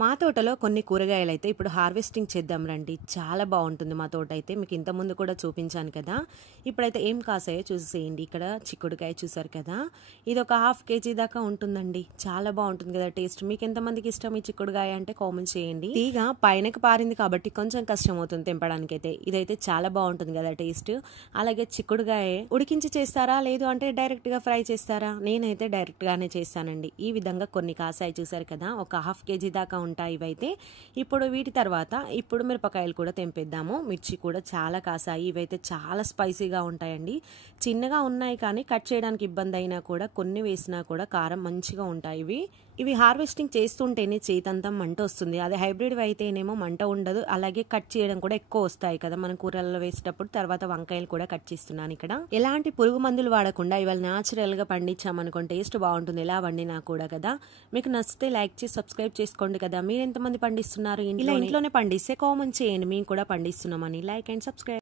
మా తోటలో కొన్ని కూరగాయలైతే ఇప్పుడు హార్వెస్టింగ్ చేద్దాం రండి. చాలా బాగుంటుంది మా తోట అయితే. మీకు ఇంతకుముందు కూడా చూపించాను కదా. ఇప్పుడైతే ఏం కాసాయో చూసేయండి. ఇక్కడ చిక్కుడుకాయ చూసారు కదా, ఇది ఒక 1/2 kg దాకా ఉంటుందండి. చాలా బాగుంటుంది కదా టేస్ట్. మీకు ఎంతమందికి ఇష్టం ఈ చిక్కుడుకాయ అంటే కామెంట్ చేయండి. తీగ పైనకి పారింది కాబట్టి కొంచెం కష్టం అవుతుంది తెంపడానికి అయితే. ఇదైతే చాలా బాగుంటుంది కదా టేస్ట్. అలాగే చిక్కుడుకాయ ఉడికించి చేస్తారా లేదు అంటే డైరెక్ట్ గా ఫ్రై చేస్తారా? నేనైతే డైరెక్ట్ గానే చేస్తానండి. ఈ విధంగా కొన్ని కాసాయి చూసారు కదా, ఒక 1/2 kg దాకా ఉంటాయి ఇవైతే. ఇప్పుడు వీటి తర్వాత ఇప్పుడు మిరపకాయలు కూడా తెంపేద్దాము. మిర్చి కూడా చాలా కాసాయి. ఇవైతే చాలా స్పైసీగా ఉంటాయండి. చిన్నగా ఉన్నాయి కానీ కట్ చేయడానికి ఇబ్బంది అయినా కూడా కొన్ని వేసినా కూడా కారం మంచిగా ఉంటాయి. ఇవి హార్వెస్టింగ్ చేస్తుంటేనే చేతంతా మంట వస్తుంది. అదే హైబ్రిడ్ అయితేనేమో మంట ఉండదు. అలాగే కట్ చేయడం కూడా ఎక్కువ వస్తాయి కదా మనం కూరల్లో వేసేటప్పుడు. తర్వాత వంకాయలు కూడా కట్ చేస్తున్నాను ఇక్కడ. ఎలాంటి పురుగు మందులు వాడకుండా ఇవాళ న్యాచురల్ గా పండించామనుకోండి టేస్ట్ బాగుంటుంది. ఎలా వండినా కూడా కదా. మీకు నచ్చితే లైక్ చేసి సబ్స్క్రైబ్ చేసుకోండి కదా. మీరు ఎంతమంది పండిస్తున్నారు? ఇలా ఇంట్లోనే పండిస్తే కామెంట్ చేయండి మేము కూడా పండిస్తున్నామని. Like and subscribe.